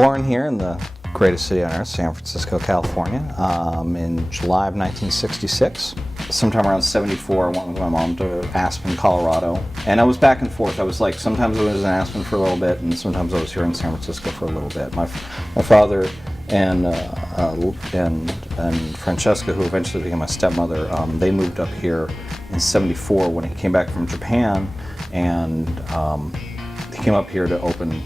born here in the greatest city on earth, San Francisco, California, in July of 1966. Sometime around 74, I went with my mom to Aspen, Colorado. And I was back and forth. I was like, sometimes I was in Aspen for a little bit, and sometimes I was here in San Francisco for a little bit. My father and Francesca, who eventually became my stepmother, they moved up here in 74 when he came back from Japan, and he came up here to open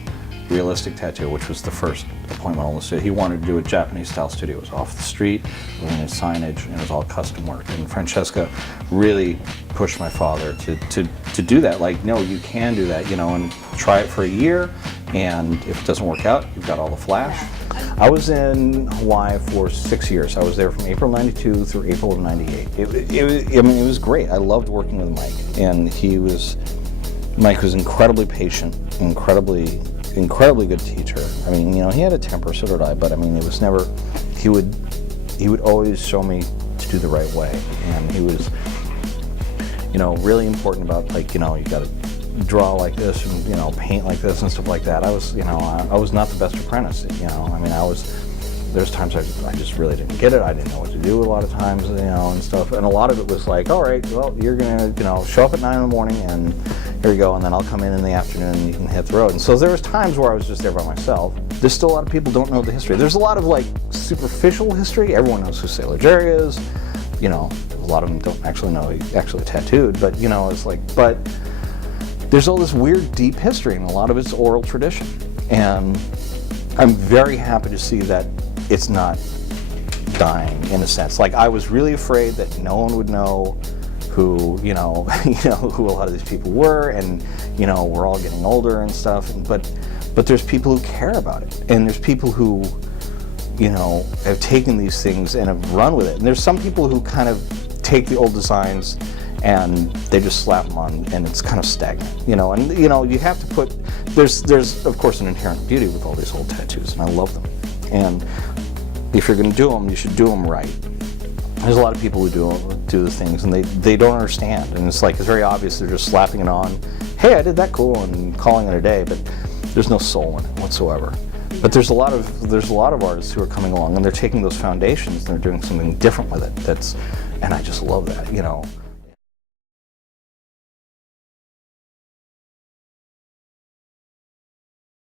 Realistic Tattoo, which was the first appointment on the studio. He wanted to do a Japanese-style studio. It was off the street, it was signage, and it was all custom work. And Francesca really pushed my father to do that. Like, no, you can do that, you know, and try it for a year, and if it doesn't work out, you've got all the flash. I was in Hawaii for 6 years. I was there from April '92 through April of '98. It was great. I loved working with Mike, and Mike was incredibly patient, incredibly good teacher. I mean, you know, he had a temper, so did I, but I mean, it was never, he would always show me to do the right way, and he was, you know, really important about, like, you know, you gotta draw like this and, you know, paint like this and stuff like that. I was, you know, I was not the best apprentice, you know. I mean, there's times I just really didn't get it. I didn't know what to do a lot of times, you know, and stuff. And a lot of it was like, all right, well, you're gonna, you know, show up at 9 in the morning and here you go, and then I'll come in the afternoon and you can hit the road. And so there was times where I was just there by myself. There's still a lot of people don't know the history. There's a lot of, like, superficial history. Everyone knows who Sailor Jerry is. You know, a lot of them don't actually know he actually tattooed, but, you know, it's like, but there's all this weird, deep history, and a lot of it's oral tradition. And I'm very happy to see that it's not dying, in a sense. Like, I was really afraid that no one would know who, you know, who a lot of these people were, and, you know, we're all getting older and stuff. But there's people who care about it, and there's people who, you know, have taken these things and have run with it. And there's some people who kind of take the old designs and they just slap them on, and it's kind of stagnant, you know. And, you know, you have to put, there's of course an inherent beauty with all these old tattoos, and I love them. And if you're going to do them, you should do them right. There's a lot of people who do the things, and they don't understand, and it's like, it's very obvious they're just slapping it on. Hey, I did that, cool, and calling it a day, but there's no soul in it whatsoever. But there's a lot of artists who are coming along, and they're taking those foundations and they're doing something different with it. And I just love that, you know.